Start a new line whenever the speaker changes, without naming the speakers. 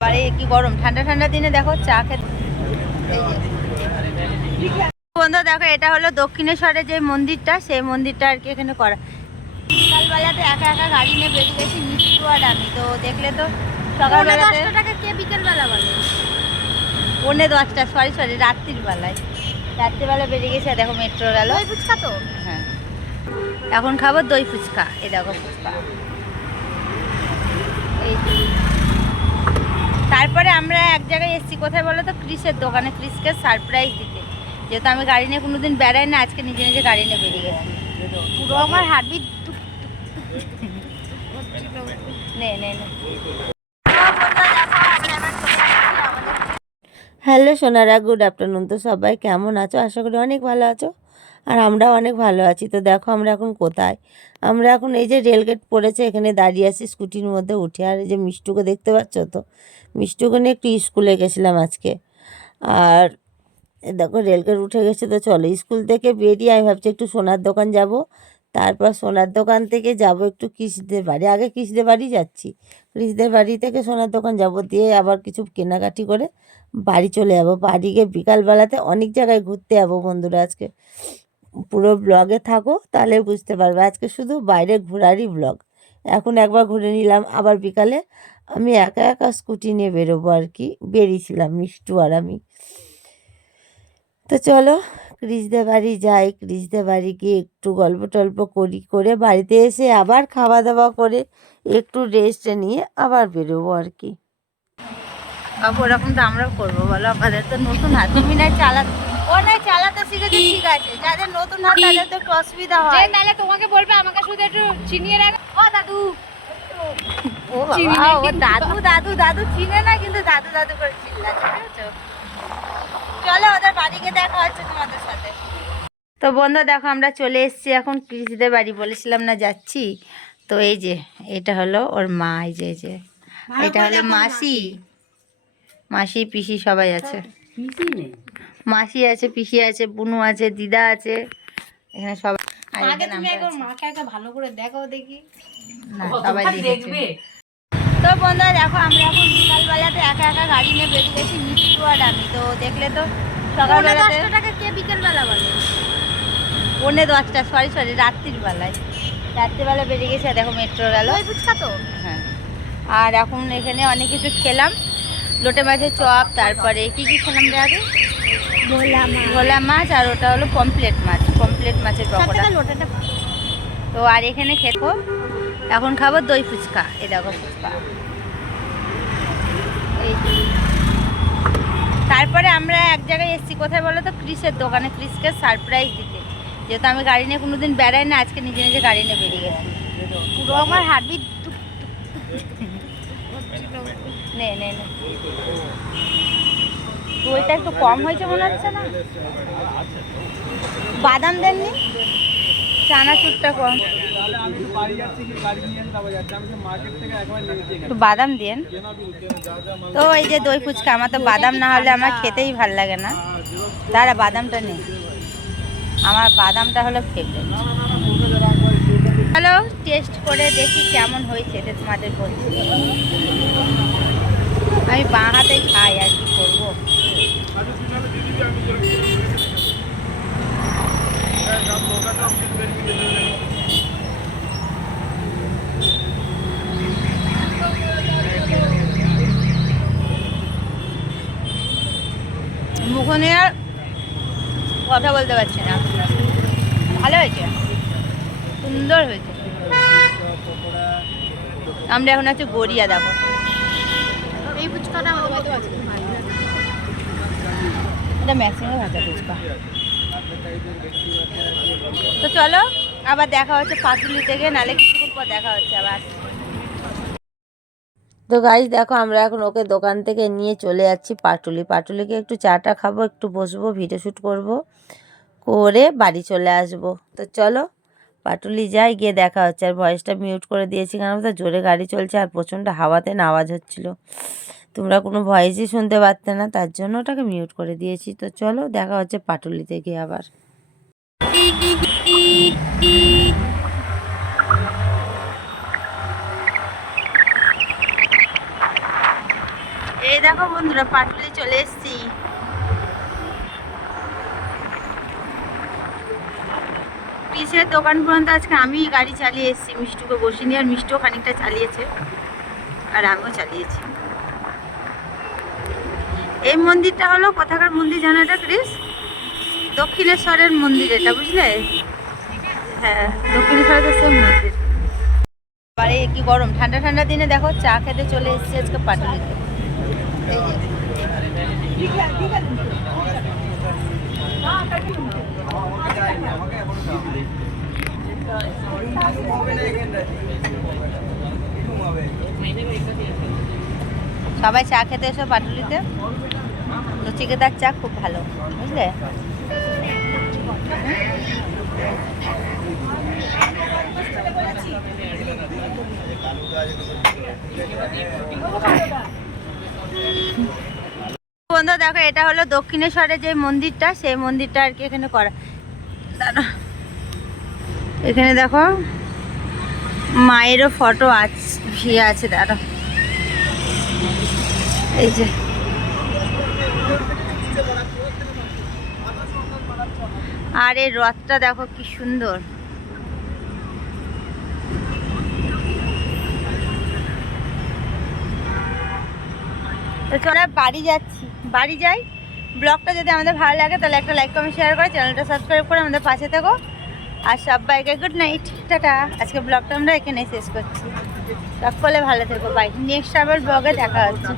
বাড়ি কি গরম। ঠান্ডা ঠান্ডা দিনে দেখো চা খেতে বন্ধু দেখো এটা হলো দক্ষিণেশ্বরের যে মন্দিরটা সেই মন্দিরটা আর কি এখানে করা। সকালবেলাতে একা একা গাড়ি নিয়ে বেরিয়ে গেছি মিষ্টি আর আমি। তো দেখলে তো সকালবেলাতে
কে বিকেলবেলা বলে?
পৌনে দশটা সরি সরি রাত্রির বেলায়। রাত্রিবেলা বেরিয়ে গেছে দেখো মেট্রো গেল
দই ফুচকা তো?
হ্যাঁ। এখন খাব দই ফুচকা এই দেখো ফুচকা। এই। তারপরে আমরা এক জায়গায় এসেছি কোথায় বলো তো? ক্রিসের দোকানে ক্রিসকে সারপ্রাইজ দিতে। যেহেতু আমি গাড়ি নিয়ে কোনোদিন বেড়াই না আজকে নিজে নিজে গাড়ি নিয়ে বেরিয়ে গেছি।
পুরো আমার হার্টবিট
নে নে নে। হ্যালো সোনারা গুড আফটারনুন তো সবাই কেমন আছো? আশা করি অনেক ভালো আছো। আর আমরাও অনেক ভালো আছি। তো দেখো আমরা এখন কোথায়? আমরা এখন এই যে রেলগেট পড়েছে, এখানে দাঁড়িয়ে আছি স্কুটির মধ্যে উঠে। আর এই যে মিষ্টুকে দেখতে পাচ্ছ তো? মিষ্টুকে নিয়ে একটু স্কুলে গেছিলাম আজকে। আর দেখো রেলগেট উঠে গেছে তো চলো, স্কুল থেকে বেরিয়ে আমি ভাবছি একটু সোনার দোকান যাব। তারপর সোনার দোকান থেকে যাব একটু কৃষিদের বাড়ি। আগে কৃষিদের বাড়ি যাচ্ছি। কৃষিদের বাড়ি থেকে সোনার দোকান যাব, দিয়ে আবার কিছু কেনাকাটি করে বাড়ি চলে যাব। বাড়ি গিয়ে বিকালবেলাতে অনেক জায়গায় ঘুরতে যাব বন্ধুরা আজকে। পুরো ব্লগে থাকো, তাহলে বুঝতে পারবে। আজকে শুধু বাইরে ঘোরারই ব্লগ এখন একবার ঘুরে নিলাম। আবার বিকালে আমি একা একা স্কুটি নিয়ে বেরোবো আর কি। বেরিয়েছিলাম, মিষ্টু আর আমি। তো চলো ক্রিসদের বাড়ি যাই ক্রিসদের বাড়ি গিয়ে একটু গল্প টল্প করি করে বাড়িতে এসে আবার খাওয়া দাওয়া করে একটু রেস্ট নিয়ে আবার বেরোবো আর কি। বাবু ওরকম তো আমরাও করব বলো আমাদের তো নতুন হাত। তুমি না চালাতে ও না চালাতে শিখেছে ঠিক আছে। যাদের নতুন হাত তাদের তো একটু অসুবিধা হয়।
নালে তোমাকে বলবে আমাকে শুধু একটু চিনিয়ে রাখ। ও দাদু।
ও
চিনি
বাবা ও দাদু দাদু দাদু চিনে না কিন্তু দাদু দাদু করে চিল্লাচ্ছে চলো ওদের বাড়িকে দেখা হচ্ছে তোমাদের সাথে। তো বন্ধু দেখো আমরা চলে এসেছি এখন কৃষিদের বাড়ি বলেছিলাম না যাচ্ছি। তো এই যে এটা হলো ওর মা এই যে এই যে। এটা হলো মাসি। মাসি। পিসি সবাই আছে। মাসি আছে পিসি আছে বুনু আছে দিদা আছে এখানে সবাই আর
আগে তুমি একবার মাকে আগে ভালো করে দেখো দেখি।
না, সবাই তো বন্ধুরা দেখো আমরা এখন বিকালবেলাতে একা একা গাড়ি নিয়ে বেরিয়ে গেছি মিষ্টি আর আমি। দেখলে তো
দশটা টাকা কে বিকেলবেলা বলে?
পৌনে দশটা সরি সরি রাত্রির বেলায়। রাত্রিবেলা বেরিয়ে গেছে আর দেখো মেট্রো গেল
ফুচকা তো?
হ্যাঁ। আর এখন এখানে অনেক কিছু খেলাম। লোটে মাছের চপ তারপরে কি কি খেলাম রে আগে ভোলা মাছ। আর ওটা হলো পমপ্লেট মাছ পমপ্লেট মাছের পকোড়া। তো আর এখানে খেতো এখন খাব দই ফুচকা। এ দেখো ফুচকা। এই। তারপরে আমরা এক জায়গায় এসেছি, কোথায় বলো তো? ক্রিসের দোকানে, ক্রিসকে সারপ্রাইজ দিতে। যেহেতু আমি গাড়ি নিয়ে কোনো দিন বেড়াই না, আজকে নিজে নিজে গাড়ি নিয়ে বেরিয়ে গেছি।
পুরো আমার হার্টবিট
নে একটু কম হয়েছে মনে হচ্ছে না? বাদাম দেননি? চানাচুরটা কম। একটু বাদাম দিন তো এই যে দই ফুচকা, আমার তো বাদাম না হলে আমার খেতেই ভালো লাগে না। দাঁড়া, বাদামটা নেই আমার বাদামটা হলো ফেভারিট হ্যালো টেস্ট করে দেখি কেমন হয়েছে, এটা তোমাদের বলছি। আমি বাঁ হাতে খাই আর কি করব। মুখে নিয়ে আর কথা বলতে পারছি না। ভালো হয়েছে? সুন্দর হয়েছে। আমরা এখন আছি গড়িয়া দেখো
এই ফুচকাটা
এটা ম্যাক্সিমাম ভাজা ফুচকা। তো চলো আবার দেখা হচ্ছে পাটুলি থেকে নালে কিছুক্ষণ পর দেখা হচ্ছে আবার। তো গাইজ দেখো আমরা এখন ওকে দোকান থেকে নিয়ে চলে যাচ্ছি পাটুলি। পাটুলিকে একটু চাটা খাব, একটু বসবো ভিডিও শ্যুট করব, করে বাড়ি চলে আসব। তো চলো, পাটুলি যাই, গিয়ে দেখা হচ্ছে। আর ভয়েসটা মিউট করে দিয়েছি, কারণ তো জোরে গাড়ি চলছে আর প্রচণ্ড হাওয়াতে না আওয়াজ হচ্ছিল। তোমরা কোনো ভয়েসই শুনতে পারতে না, তার জন্য ওটাকে মিউট করে দিয়েছি। তো চলো, দেখা হচ্ছে পাটুলিতে গিয়ে আবার এই দেখো বন্ধুরা পাটুলি চলে এসেছি। পিসের দোকান পর্যন্ত আজকে আমি গাড়ি চালিয়ে এসেছি, মিষ্টুকে বসিনি আর মিষ্টুও খানিকটা চালিয়েছে, আর আমিও চালিয়েছি। এই মন্দিরটা হলো কোথাকার মন্দির জানো এটা ক্রিস দক্ষিণেশ্বরের মন্দির এটা, বুঝলে? হ্যাঁ দক্ষিণেশ্বরের সেম মন্দির। বাড়ি কি গরম, ঠান্ডা ঠান্ডা দিনে দেখো চা খেতে চলে এসেছি আজকে পাটুলিতে। সবাই চা খেতে এসো পাটুলিতে। নচিকেতার চা খুব ভালো বুঝলে? বন্ধু, দেখো, এটা হলো দক্ষিণেশ্বরের যে মন্দিরটা, সেই মন্দিরটা আর কি এখানে করা। এখানে দেখো, মায়েরও ফটো আছে ভিয়ে আছে দাঁড়া এই যে। আর এই রথটা দেখো, কি সুন্দর। বাড়ি যাচ্ছি। বাড়ি যাই। ব্লগটা যদি আমাদের ভালো লাগে, তাহলে একটা লাইক কমেন্ট শেয়ার করে চ্যানেলটা সাবস্ক্রাইব করে আমাদের পাশে থেকো। আর সব সবাইকে গুড নাইট টাটা। আজকে ব্লগটা আমরা এখানেই শেষ করছি। সকলে ভালো থেকো বাই নেক্সট আবার ব্লগে দেখা হচ্ছে।